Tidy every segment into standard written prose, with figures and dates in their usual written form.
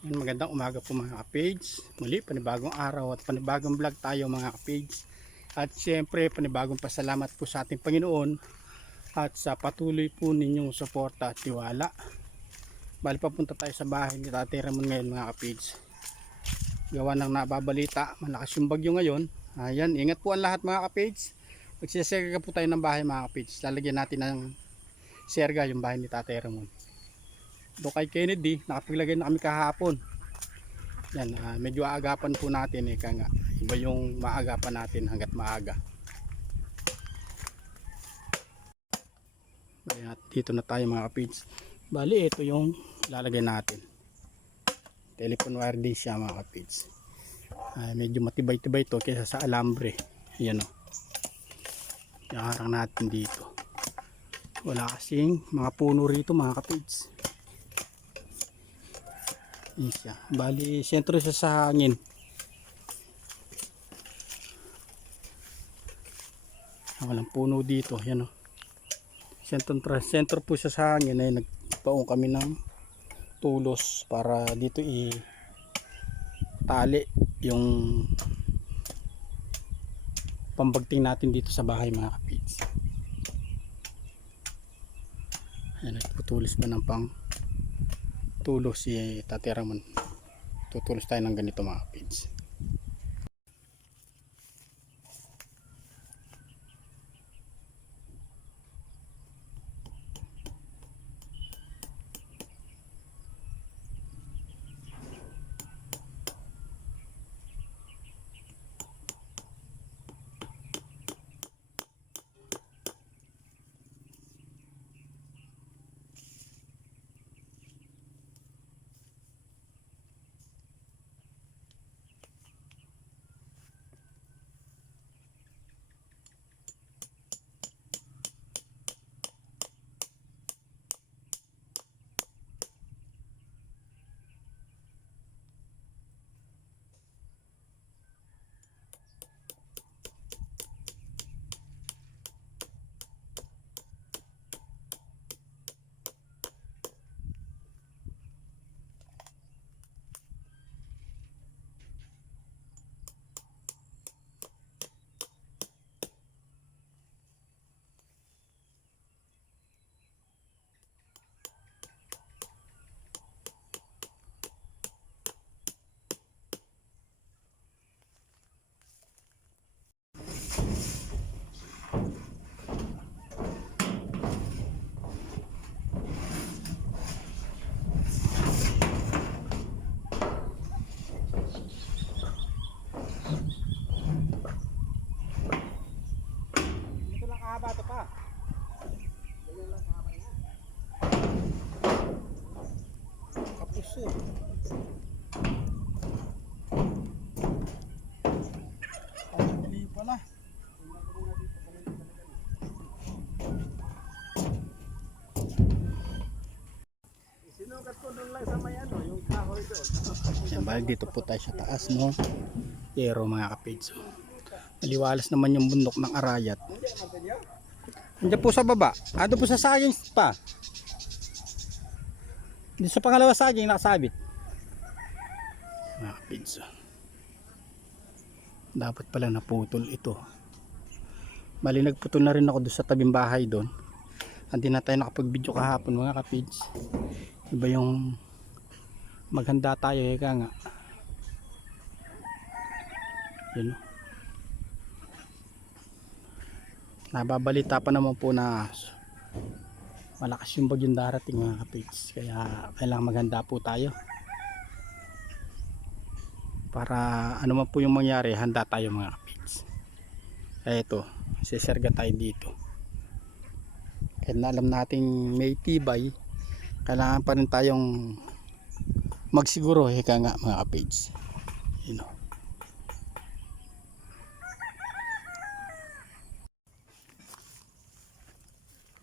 Yan, magandang umaga po mga ka-page. Muli, panibagong araw at panibagong vlog tayo mga ka-page. At siyempre, panibagong pasalamat po sa ating Panginoon at sa patuloy po ninyong suporta at tiwala. Bali, papunta tayo sa bahay ni Tatay Ramon ngayon mga ka-page. Gawa ng nababalita, malakas yung bagyo ngayon. Ayan, ingat po ang lahat mga ka-page. Magsiserga po tayo ng bahay mga ka-page. Lalagyan natin ng serga yung bahay ni Tatay Ramon. Doon kay Kennedy, nakapaglagay na kami kahapon. Yan, medyo aagapan po natin nga. Iba yung maagapan natin hanggat maaga. Ayan, dito na tayo mga kapits. Bali, ito yung lalagay natin. Telephone wire din siya mga kapits. Medyo matibay-tibay to kaysa sa alambre. Ayan o. Iharang natin dito. Wala kasing mga puno rito mga kapits. Siya. Bali, sentro siya sa hangin. Walang puno dito. Yan o. Sentro po siya sa hangin. Ay, nagpaong kami ng tulos para dito i-tali yung pambagting natin dito sa bahay mga kapits. Ayan, nagputulis ba ng pang tulos si Tatay Ramon. Tutulos tayo ng ganito mga kapits. Ito lang kahaba ito pa. Ganyan lang kahaba niya. Kapuso. Hindi pala. Sinukat ko doon lang sa may yung kahoy doon. Yan, balik dito po tayo sa taas no. Pero mga kapits. Maliwalas naman yung bundok ng Arayat. Andiyan po sa baba. Doon po sa saging pa. Dito sa pangalawa saging nakasabit. Mga kapits. Dapat pala naputol ito. Bali nagputol na rin ako doon sa tabing bahay doon. Hindi na tayo nakapag-video kahapon mga kapits. Iba yung maghanda tayo nga. Yun. Nababalita pa naman po na malakas yung bagyong darating mga kapits. Kaya kailangan maghanda po tayo. Para ano man po yung mangyari, handa tayo mga kapits. Kaya ito, siserga tayo dito. Kahit na alam nating may tibay, kailangan pa rin tayong magsiguro nga mga kapits. You know.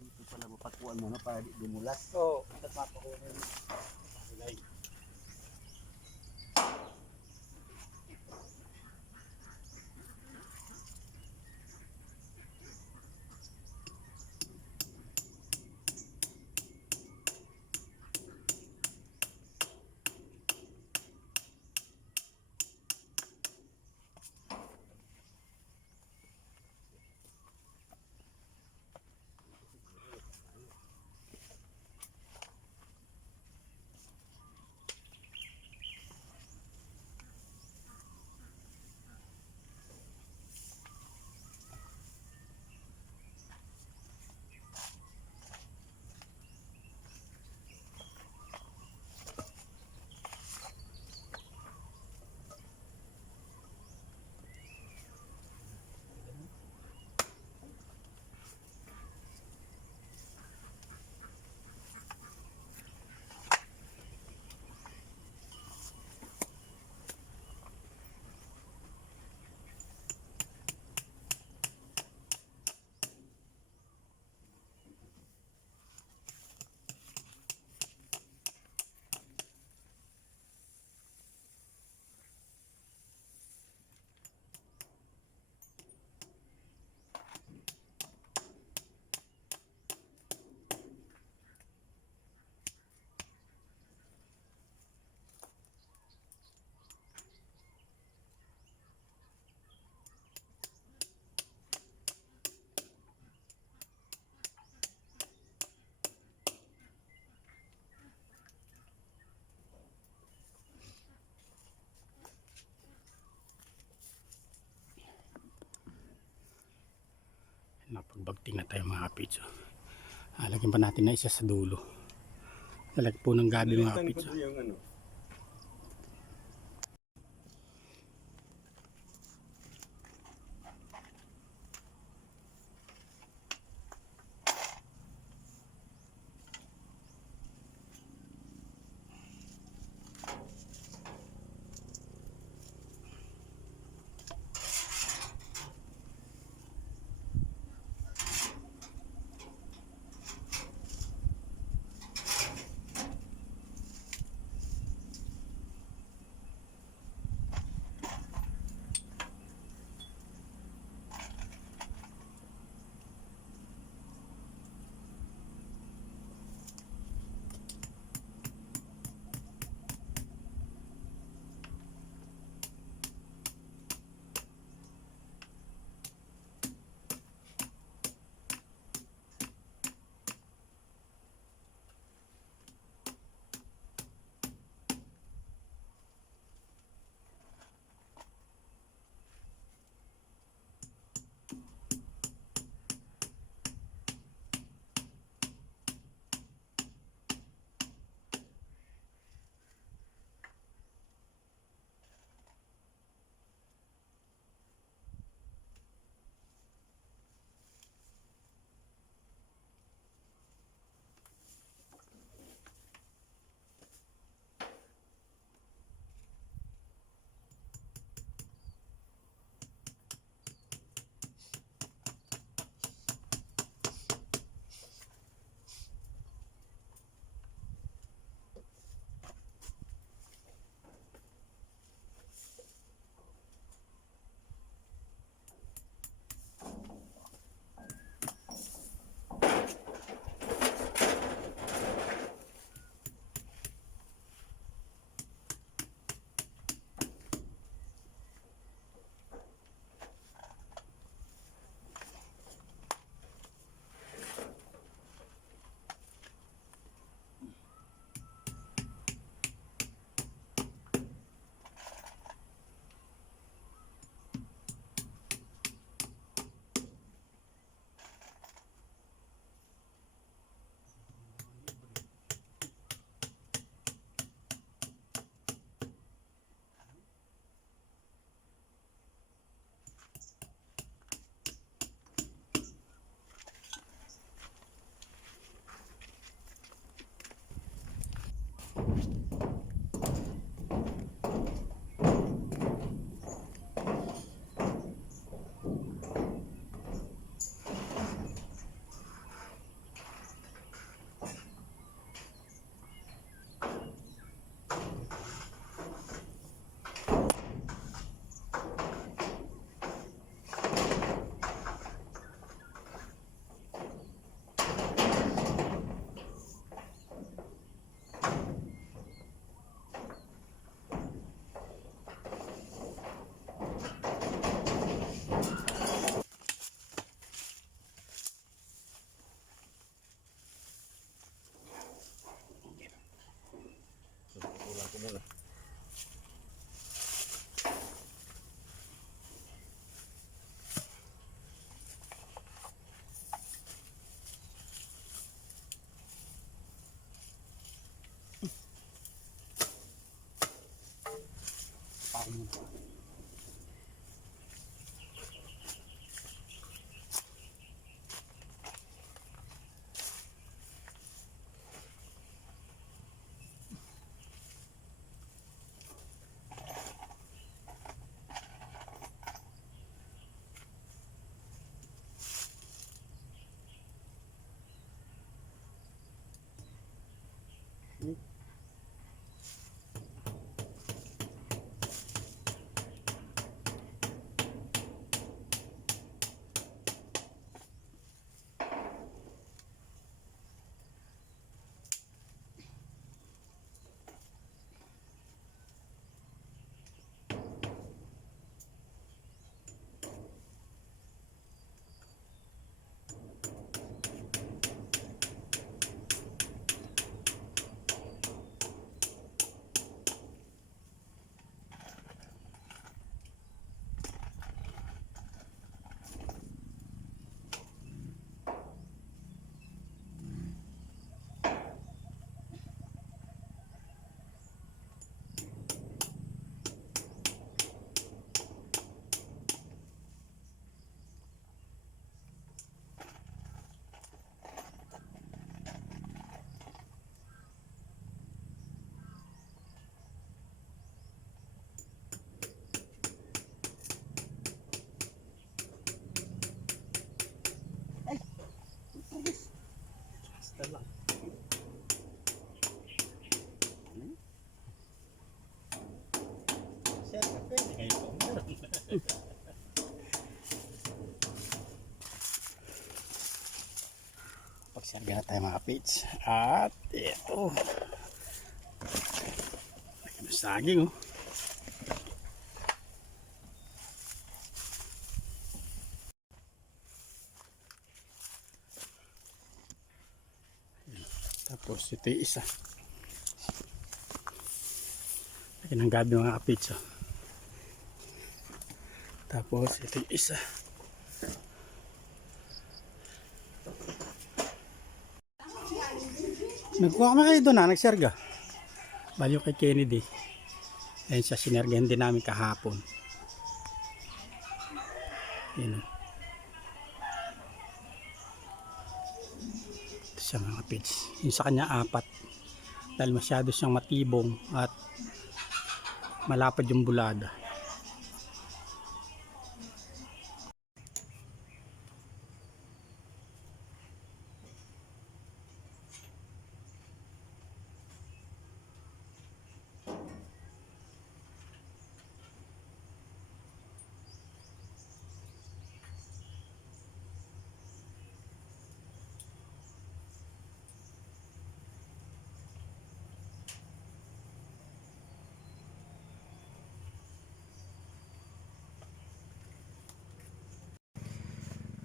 Dito pala mapatuan mo na para di dumulas. Oo, at mapakunin. Nakapagbagting na tayo mga kapids. Lagyan pa natin na isa sa dulo. Lalagyan po ng gabi mga kapids. Pagsarga na tayo mga kapids. At ito. Saging oh. Tapos ito yung isa. Lagi ng gabi mga kapids oh. Tapos ito yung isa. Nagkuha kami kayo doon nagsarga. Baliw kay Kennedy. Ayun siya, sinergahan din namin kahapon. Yun. Ito siya mga kapids. Yung sa kanya 4. Dahil masyado siyang matibong at malapad yung bulada.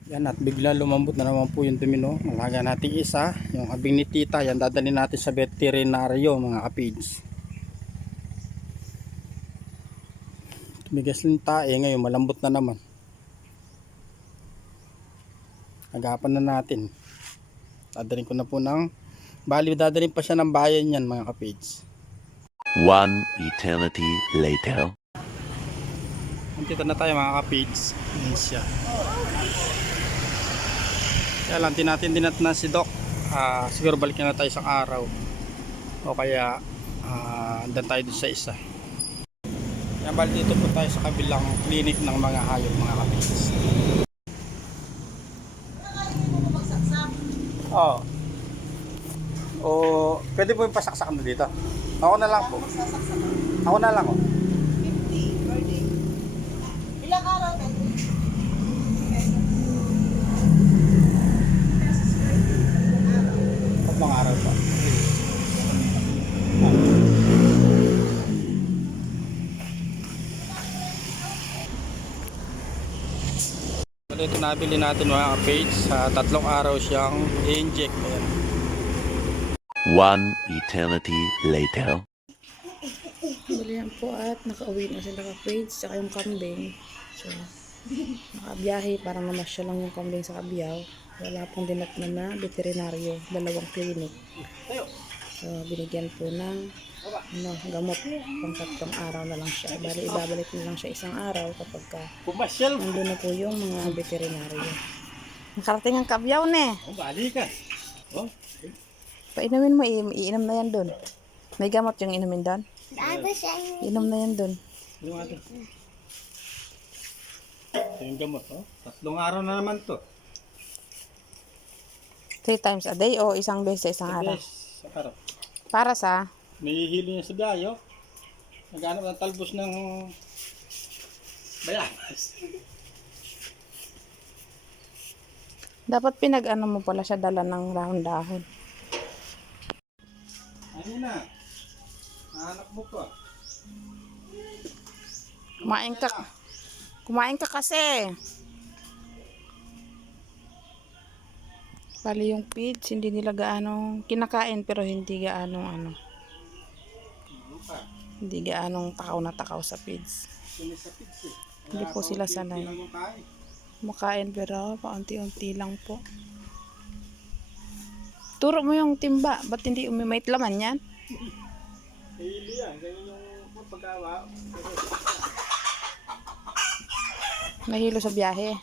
Yan at bigla lumambot na naman po yung domino. Malaga natin isa. Yung abing ni tita. Yan dadalhin natin sa veterinaryo mga kapids. Tumigas yung tae. Ngayon malambot na naman. Agapan na natin. Dadalhin ko na po ng bali dadalhin pa siya ng bayan yan mga kapids. One eternity later. Nandito na tayo mga kapids. Yan siya. Kaya lang tinatin din natin na si Doc. Siguro balikin na tayo isang araw. O kaya andan tayo doon sa isa. Kaya bali dito po tayo sa kabilang clinic ng mga hayop mga kapids. Oo. O pwede po yung pasaksak na dito. Ako na lang po. Ako na lang. 50 per day. Ilang araw na? Tatlong araw pa. Ito nabili natin mga kapids. Sa 3 araw siyang i-inject. Ayan. One eternity later. Balihan po at nakauwi na sila ka-page saka yung kambing. So, nakabiyahe para namasyal lang yung kambing sa Kabiyaw. Wala pong dinatnan na veterinaryo, 2 clinic. So, binigyan po ng gamot pang 3 araw na lang siya. Bali, ibabalik na lang siya isang araw kapag Pumasyal. nandun na po yung mga veterinaryo. Nakarating ang Kabiyaw ne. Bali ka. Oh. Painumin mo, iinom na yan dun. May gamot yung inumin dun. Inom na yan dun. Yung ato. Ito yung gamot, oh. 3 araw na naman to. 3 times a day o isang beses sa isang araw? Sa karap. Para sa? Nahihilo niya sa biyayo. Naghanap ng talbos ng bayanas. Dapat pinag-ano mo pala siya dala ng dahon-dahon. Ano na? Nahanap mo pa. Kumain ka. Kumain ka kasi. Bali yung feeds, hindi nila gaano kinakain pero hindi gaano hindi gaanong takaw na takaw sa feeds. Hindi po sila sanay. Makain pero paunti-unti lang po. Turo mo yung timba, ba't hindi umimait laman yan? Hilo yan, ganyan yung pagkawa. Nahilo sa biyahe.